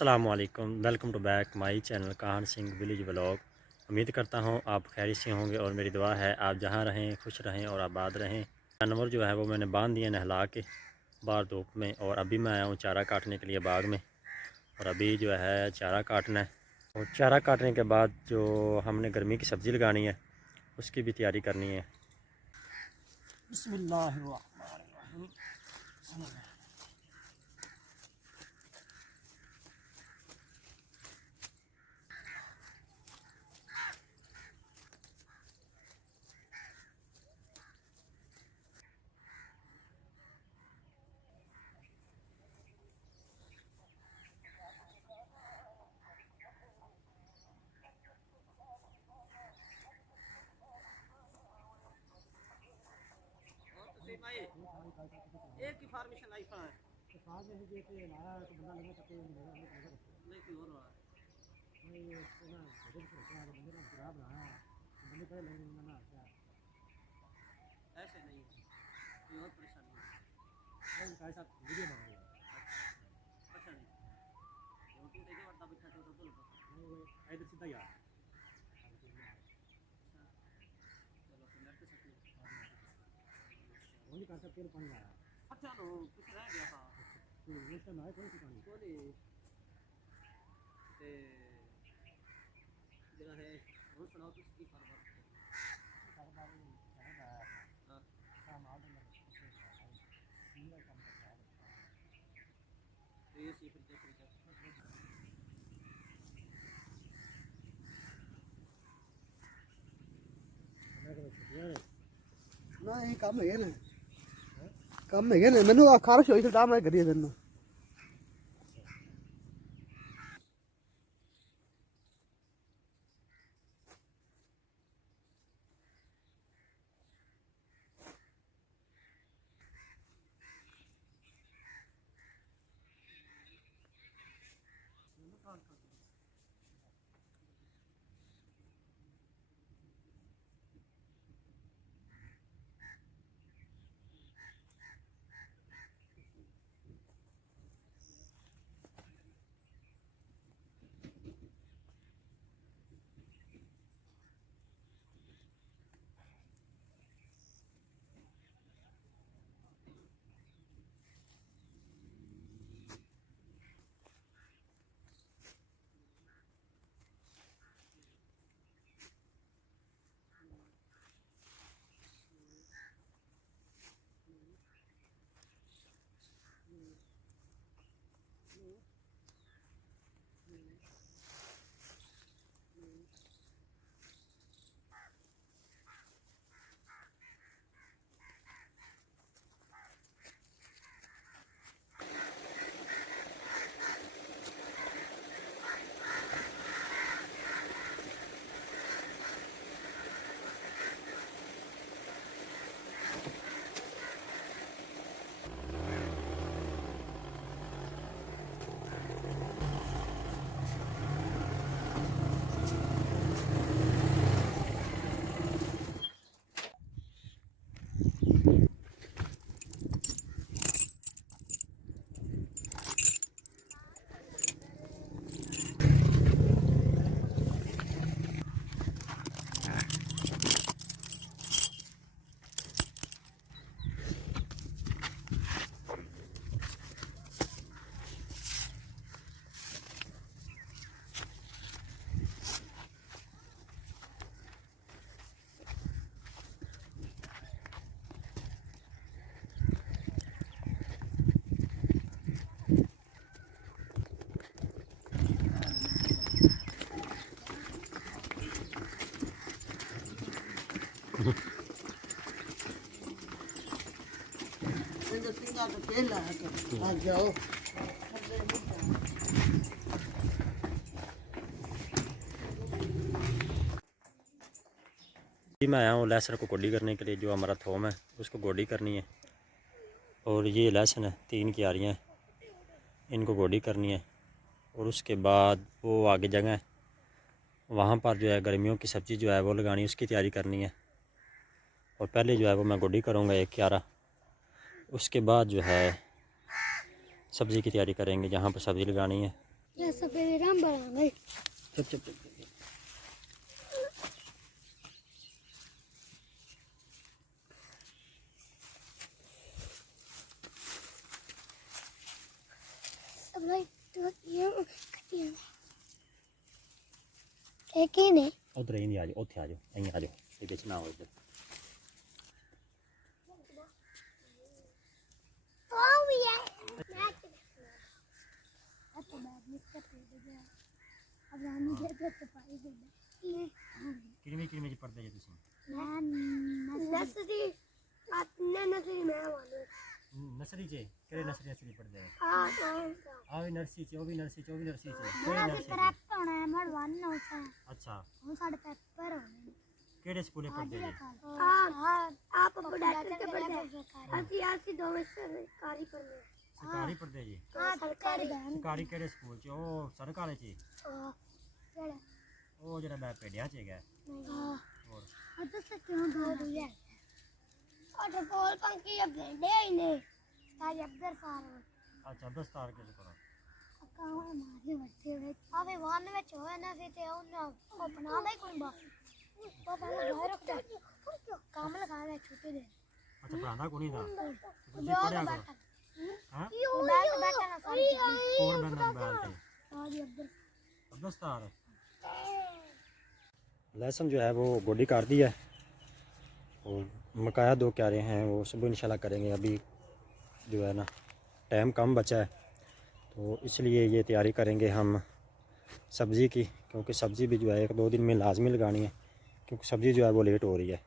अस्सलामुअलैकुम, welcome to back my channel Kahan Singh village vlog. उम्मीद करता हूँ आप खैरियत से होंगे और मेरी दुआ है आप जहाँ रहें खुश रहें और आबाद रहें। जानवर जो है वो मैंने बांध दिए नहला के बाहर धूप में, और अभी मैं आया हूँ चारा काटने के लिए बाग में। और अभी जो है चारा काटना है, और चारा काटने के बाद जो हमने गर्मी की सब्ज़ी लगानी है उसकी भी तैयारी करनी है। बिस्मिल्लाहिर्रहमानिर्रहीम। एक ही फार्मेशन लाइफ है साथ में जैसे हमारा तो बंदा लगे पते नहीं कोई और रहा नहीं ये ना बदल से क्या बंदे ना खराब रहा है बंदे करे लगे ना क्या ऐसे नहीं कोई और परेशानी नहीं का साथ वीडियो बना रहे अच्छा नहीं वो तो देखे वरना बैठा तो बोल नहीं इधर सीधा यार चलो फिर लड़के सकते वही कर सकते हैं पानी आया अच्छा लो कुछ रह गया था इस टाइम आया कौन सी पानी कोली ते जगह है वो सुनाओ तो इसकी कारोबार है हां काम आ गया ये काम कर रहा है ये सी फिर ना ये काम है ना ਕੰਮ ਹੈਗੇ ਨੇ ਮੈਨੂੰ ਆ ਖਾਰਸ਼ ਹੋਈ ਸੀ ਤਾਂ ਮੈਂ ਕਰੀ ਤੈਨੂੰ मैं आया हूँ लहसुन को गोडी करने के लिए। जो हमारा थोम है उसको गोडी करनी है, और ये लहसुन है 3 क्यारियाँ हैं, इनको गोडी करनी है। और उसके बाद वो आगे जगह है वहाँ पर जो है गर्मियों की सब्ज़ी जो है वो लगानी, उसकी तैयारी करनी है। और पहले जो है वो मैं गोडी करूँगा 1 क्यारा, उसके बाद जो है सब्ज़ी की तैयारी करेंगे जहाँ पर सब्ज़ी लगानी है। ये सफेद राम बनाएंगे। चुप चुप चुप सब भाई तो ये कटिया एक ही ने उधर ही नहीं आ जाओ, उत्थे आ जाओ, यहीं आ जाओ, ये बीच ना हो इधर। ओ भी है मैं तो बैग में कर दे गया अब रानी के तो पाई दे ले किरमी जी पढ़ते जे तुसी मैं नसरी आपने नसरी मैं वाले नर्सरी चे केड़े नर्सरी पढ़दे हां आ भी नर्सरी चे, ओ भी नर्सरी चे, ओ भी नर्सरी चे, मेरा से क्रैप होना है मर वन होता है। अच्छा वो साढ़े पेपर होने केड़े स्कूले पढ़दे जे? हां आप प्रोडक्ट के पढ़दे असि असि दो सरकारी पढ़दे सरकारी पढ़दे जे? हां सरकारी सरकारी केड़े स्कूल च? ओ सरकारी चे केड़ा ओ जेड़ा मैं पेड़िया च गया हां और तो से क्यों दो दिया और बोल पंकी अब भेंडे ही ने सारे अब्दर सारे अच्छा दस्तार के करो ਕਾਹ ਮਾਰੇ ਵੱਟੇ ਵੇ ਆਵੇ ਵਾਨ ਵਿੱਚ ਹੋਇਆ ਨਾ ਸੀ ਤੇ ਉਹਨਾਂ ਉਹ ਬਣਾਉਂਦਾ ਹੀ ਕੋਈ ਬਾ ਉਹ ਪਹਿਲਾਂ ਬਾਹਰ ਰੱਖਦਾ ਕੰਮ ਲਗਾ ਲੈ ਛੁੱਟੀ ਦੇ अच्छा पढ़ांदा कोनी दा तुसी ਦੋ पढ़िया ਬੈਠਾ करो हां बैठ बैठा ना सारी कौन बंदा मोबाइल पे सारी अब्दर दस्तार लहसुन जो है वो गोडी काट दी है और मकाया दो क्यारे हैं वो सुबह इंशाल्लाह करेंगे। अभी जो है ना टाइम कम बचा है तो इसलिए ये तैयारी करेंगे हम सब्ज़ी की, क्योंकि सब्ज़ी भी जो है 1-2 दिन में लाजमी लगानी है क्योंकि सब्ज़ी जो है वो लेट हो रही है।